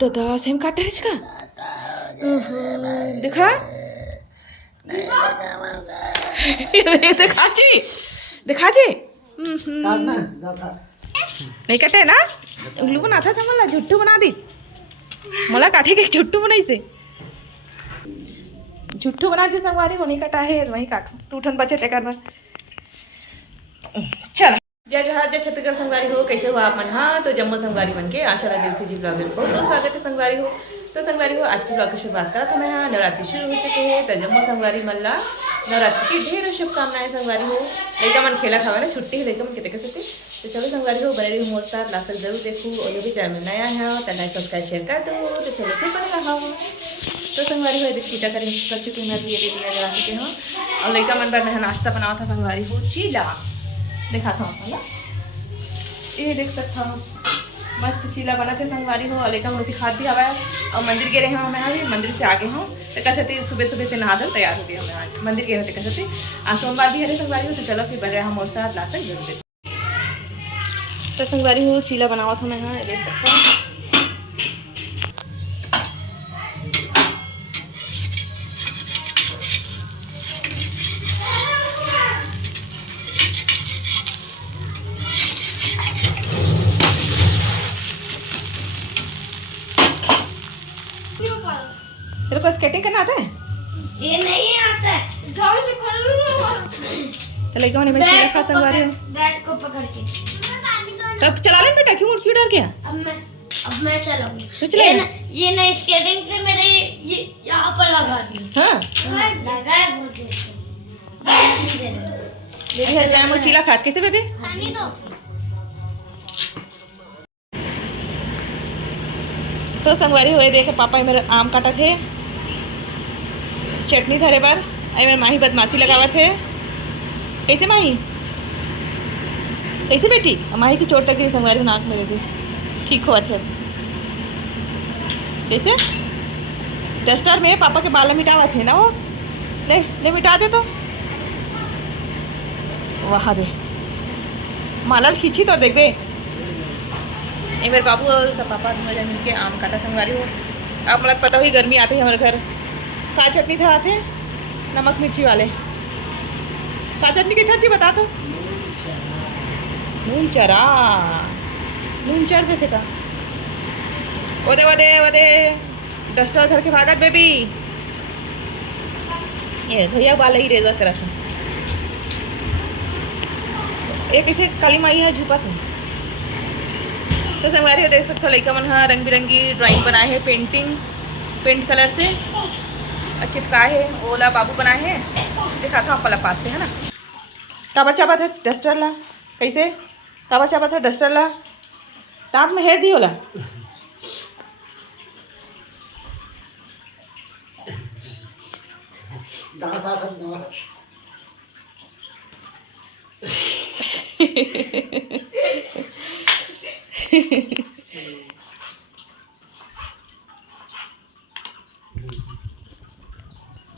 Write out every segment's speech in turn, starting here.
दादा सेम काट रहे का देखा देखा जी देखा जी नहीं कटे ना उल्लू बना था समझ ला झुट्टू बना दी मला काटे के झुट्टू बनाई से झुट्टू बना दी संगवारी वो नहीं कटा है वहीं काटू तू ठन बचे टेकर में चल जय जोहार जय छत्तीसगढ़ संगवारी हो कैसे हो आप मन। हाँ तो जम्मू संगवारी बन के आशा दिल से जी ब्लॉग में बहुत बहुत स्वागत है संगवारी हो। तो संगवारी हो आज की ब्लॉग की शुरुआत करा तो मैं हाँ नवरात्रि शुरू हो चुके हैं तो जम्मू संगवारी मल्ला नवरात्रि की ढेर शुभकामनाएं संगवारी हो। लड़का मन खेला खावा ना छुट्टी है लड़का मन कितने कैसे तो चलो संगवारी हो बने रही मोर साथ लास्ट तक जरूर देखूँ और जो भी चैनल नया है तो लाइक सब्सक्राइब शेयर कर दो तो चलो फिर बने रहा हूँ। तो संगवारी हो चीटा कर चुकी मैं ये दिया जला चुके हैं और लड़का मन पर मैं नाश्ता बनाया था संगवारी हो चीला दिखाता हूँ ना ये देख सकता हूँ मस्त चीला बना थे संगवारी हो लेकर रोटी खा भी हवा और मंदिर गए रहे मैं अभी मंदिर से आगे हूँ तो कैसे सुबह सुबह से नहा धो तैयार हो गया हमें आज मंदिर गए थे कैसे आज सोमवार भी है संगवारी हो तो चलो फिर बन रहे हम और साथ लास्ट तक जरूर तो संगवारी हो चीला बनावा था मैं यहाँ देख सकता हूँ। तेरे को स्केटिंग करना आता है? ये नहीं आता है। तो लड़का मैंने चीला खा संगवारी हो बैट को पकड़ के तब चला ले बेटा क्यों डर गया? अब मैं चलाऊंगी। तो चले ये ना स्केटिंग से मेरे ये यहाँ पर लगा दी। हाँ लगा है बहुत मेरी है जाए वो चीला खात कैसे बेबी? पानी दो। तो संगवारी हुए देखे पापा मेरे आम काटा थे चटनी धरे बार अरे मेरे माही बदमाशी लगावा थे कैसे माही कैसे बेटी माही की चोट तक गिरी संगवारी नाक मेरे भी ठीक हुआ थे कैसे डस्टर में पापा के बाल मिटावा थे ना वो ले ले मिटा दे तो वहाँ दे माला खींची तो देख बे ये मेरे बाबू और पापा दोनों मिल के आम काटा संगवारी हो। अब मतलब पता हुई गर्मी आती है हमारे घर का चटनी था आते नमक मिर्ची वाले का चटनी की था जी बता तो नून चरा नून चर जैसे का ओदे वदे वदे डस्टर घर के भागत बेबी ये भैया बाल ही रेजर करा था एक इसे काली माई है झुपा था। तो संगवारी हो देख सकते हो लड़का मन हाँ रंग बिरंगी ड्राइंग बनाए हैं पेंट कलर से और चिपकाए है ओला बाबू बनाए हैं दिखाता हूँ आपको पास से है ना काबर चाबा था डस्टर ला कैसे काबर चाबा था डस्टर ला ताप में है दी ओला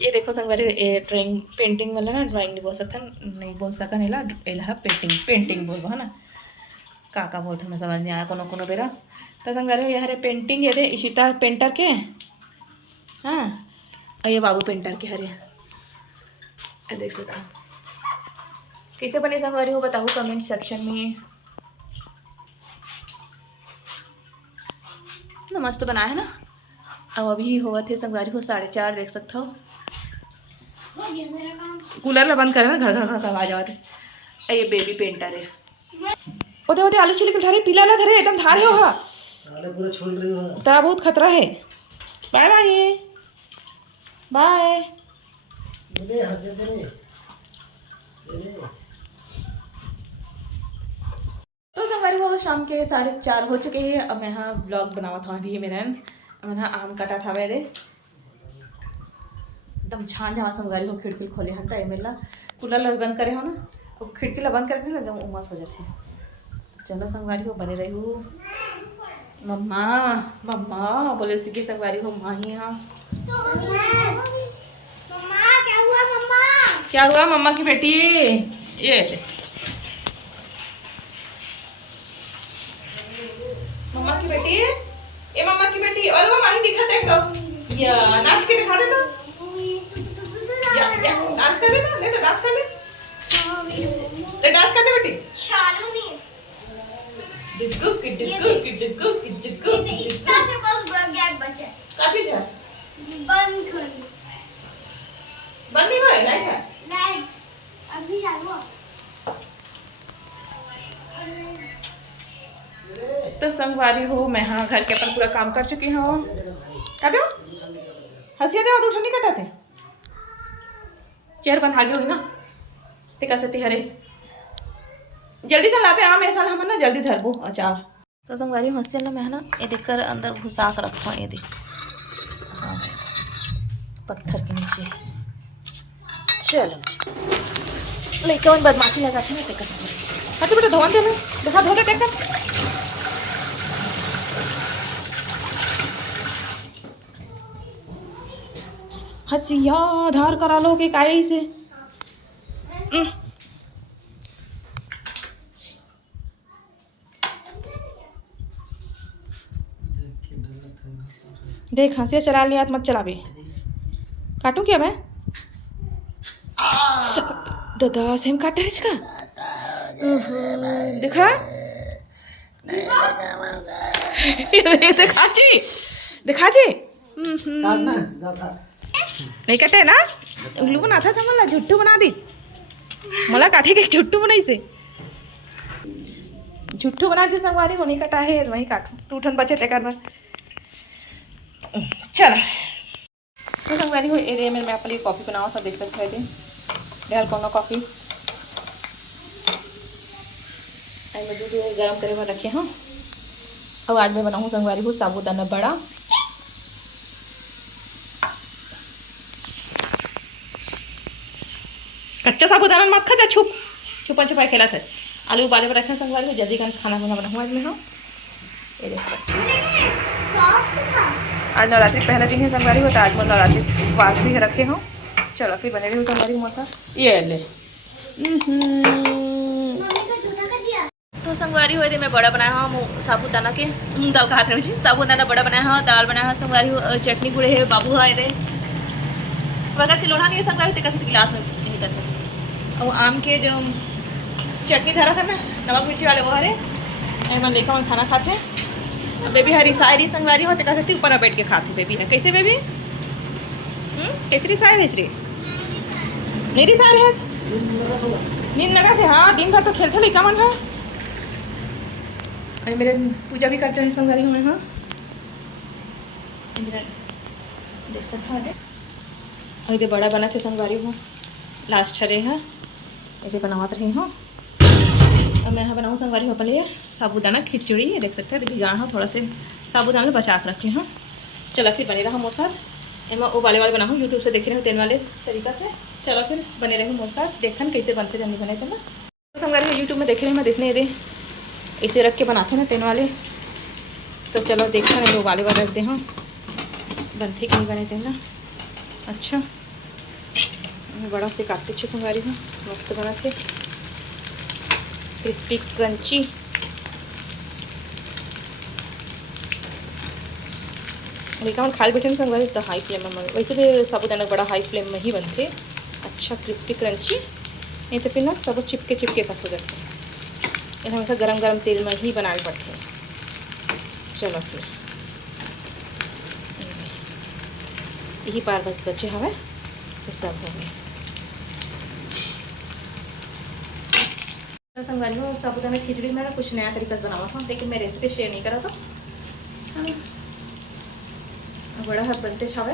ये देखो संगवारी ये ड्राइंग पेंटिंग वाला ना ड्राइंग नहीं बोल सका नीला एला पेंटिंग बोलबो है ना का बोलते हमें समझ नहीं आया कोनो कोनो बेरा तो संगवारी यहाँ पेंटिंग ये दे इशिता पेंटर के हाँ और ये बाबू पेंटर के हरे देख सकते हो कैसे बने संगवारी हो बताओ कमेंट सेक्शन में ना मस्त बनाया है ना। अब अभी हुआ थे संगवारी हो 4:30 देख सकते हो कूलर ला बंद करे ना घर घर घर आवाज आते ये बेबी पेंटर है ओदे ओदे आलू छिलके धरे पीला ला धरे एकदम धारे हो हा साले पूरा छोड़ रही हो ता बहुत खतरा है। बाय बाय बाय दे हाथ दे तो संगवारी हो शाम के 4:30 हो चुके हैं। अब मैं यहाँ ब्लॉग बनावा था अभी मेरा मैंने आम काटा था मेरे एकदम छान जहाँ संगवारी हो खिड़की खोले हन तो मेला कूलर बंद करे हो ना और खिड़की ला बंद करते ना एकदम उमस हो जाते हैं। चलो संगवारी हो बने रही हूँ मम्मा मम्मा बोले सीखी संगवारी हो माँ ही हाँ क्या हुआ मम्मा की बेटी ये मम्मा की बेटी ये मम्मा की बेटी या नाच के दिखा देता या डांस कर देता ले तो डांस कर ले ले डांस कर दे बेटी शालू नहीं डिस्को डिस्को डिस्को डिस्को इतना से बस गैप बचा काफी जा बंद कर बंद नहीं हुआ है लाइट है लाइट अभी चालू तो संगवारी हो मैं हाँ घर के अपन पूरा काम कर चुकी हूँ कर दो हंसिया दे तो नहीं कटाते चेहर बंद आगे होगी ना ते कर सकती हरे जल्दी कर लापे आम ऐसा हम ना जल्दी धरबो अचार तो संगवारी हंसिया ना मैं ना ये देखकर अंदर घुसा कर रखा ये देख हाँ पत्थर के नीचे चलो लेके वन बदमाशी लगा थे मैं ते कर सकती बेटा धोन दे देखा धो दे देख हसिया आधार करा लो के काई से देख हंसिया चला लिया मत चलावे काटू क्या मैं दादा सेम काट रही का देखा दिखा जी दिखा जी काटना जाता नहीं कटे ना उल्लू बना था चमला झुट्टू बना दी मला काटे के झुट्टू बनाई से झुट्टू बना दी संगवारी को नहीं कटा है वही काटू तू ठन बचे ते कर चल तो संगवारी को एरिया में मैं अपने लिए कॉफ़ी बनाऊँ सब देख सकते थे डेल कोनो कॉफ़ी मैं दूध गरम करे हुए रखे हाँ अब आज मैं बनाऊँ संगवारी को साबूदाना बड़ा कच्चा साबूदाना मत खा जा छुपा छुपा खेला था आलू उबाले पर रखे संगवारी को जल्दी खाना बना बनाऊँ आज मैं हाँ ये देखो आज नवरात्रि पहला दिन है संगवारी को तो आज मैं नवरात्रि वास भी रखे हूँ चलो फिर बने रही संगवारी मौसा ये ले तो संगवारी हुए थे मैं बड़ा बनाया हूँ साबूदाना के दाल का हाथ में साबूदाना बड़ा बनाया हूँ दाल बनाया हूँ संगवारी चटनी गुड़े है बाबू आए थे वगैरह सिलोना नहीं है संगवारी टिका गिलास में यही करते और आम के जो चटनी धरा था ना नमक मिर्ची वाले वो हरे मैं लेकर खाना खाते हैं बेबी हरी सायरी संगवारी होते कह सकती ऊपर बैठ के खाती बेबी है कैसे बेबी कैसी रिसायर है नहीं रिसायर है नींद लगा थे हाँ दिन भर तो खेलते लड़का मन है अरे मेरे पूजा भी करते हैं संगवारी में हाँ देख सकते हैं अरे बड़ा बना थे संगवारी हो लास्ट छरे है ये बनावत रही हूँ और मैं यहाँ बनाऊँ संगवारी हो पहले साबूदाना खिचड़ी ये देख सकते हैं भिगा हाँ थोड़ा से साबूदाना बचा कर रखे हैं चलो फिर बने रहा मोर साथ मैं वो वाले बनाऊँ यूट्यूब से देखे रहे तेल वाले तरीका से चलो फिर बने रहे मोर साथ देखन कैसे बनते जब बने थे ना तो संगवारी में यूट्यूब में देखे रहे मैं देखने दे ऐसे रख के बनाते ना तेल वाले तो चलो देखा नहीं वो वाले रख दे हाँ बनते कि नहीं बने थे ना अच्छा बड़ा से काटते अच्छे संगवारी हूँ मस्त बनाते क्रिस्पी क्रंची लेकिन खाली बैठे संगवारी तो हाई फ्लेम में वैसे भी साबूदाना बड़ा हाई फ्लेम में ही बनते अच्छा क्रिस्पी क्रंची नहीं तो फिर ना सब चिपके फंस हो जाते हैं हमेशा गरम गरम तेल में ही बनाने पड़ते हैं चलो फिर यही पार बस बचे हमें सब हो गए संगवारी हो साबूदाना खिचड़ी में कुछ नया तरीका से बनावा था लेकिन मैं रेसिपी शेयर नहीं करा था बड़ा हाथ बनते छावे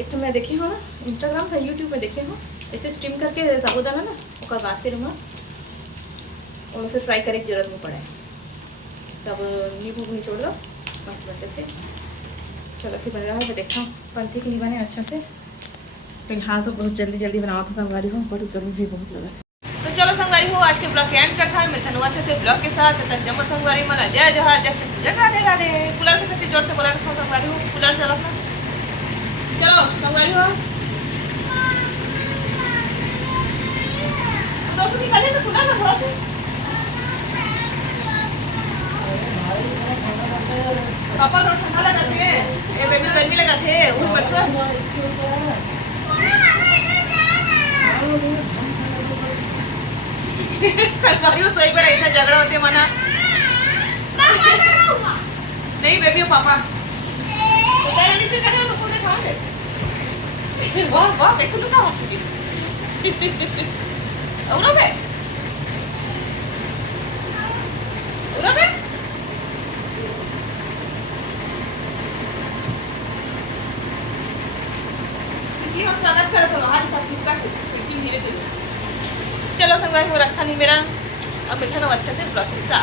एक तो मैं देखे हो ना इंस्टाग्राम पर यूट्यूब में देखे हो ऐसे स्टीम करके साबूदाना ना और बाद फिर और फिर फ्राई करे की जरूरत नहीं पड़े सब नींबू निचोड़ दो मस्त बनते थे चलो फिर बन रहा है तो देखता हूँ बनती कि नहीं बने अच्छा से फिलहाल तो बहुत जल्दी जल्दी बनावा था संगवारी हो बड़ी गर्मी भी बहुत लगा तो चलो संगवारी हो आज के ब्लॉग के एंड करता है मैं धनु अच्छे से ब्लॉग के साथ तक जम्मू संगवारी मला जय जहाज जय राधे राधे कूलर के साथ जोर से बोला रखा संगवारी हो कूलर चलो चलो संगवारी हो तो निकाले तो कूलर में थोड़ा सा पापा थोड़ा ठंडा लगा ये बेबी ना थे वही परसों इसके ऊपर संगवारी वो सोई पर ऐसा झगड़ा होते मना नहीं बेबी पापा तो क्या नीचे करे तो पूरे खा दे वाह वाह कैसे लुका हो उनो बे स्वागत करो तो हाथ सब चिपका धीरे धीरे चलो संगवारी वो रखा नहीं मेरा अब मिठा ना अच्छा से ब्लॉक हिस्सा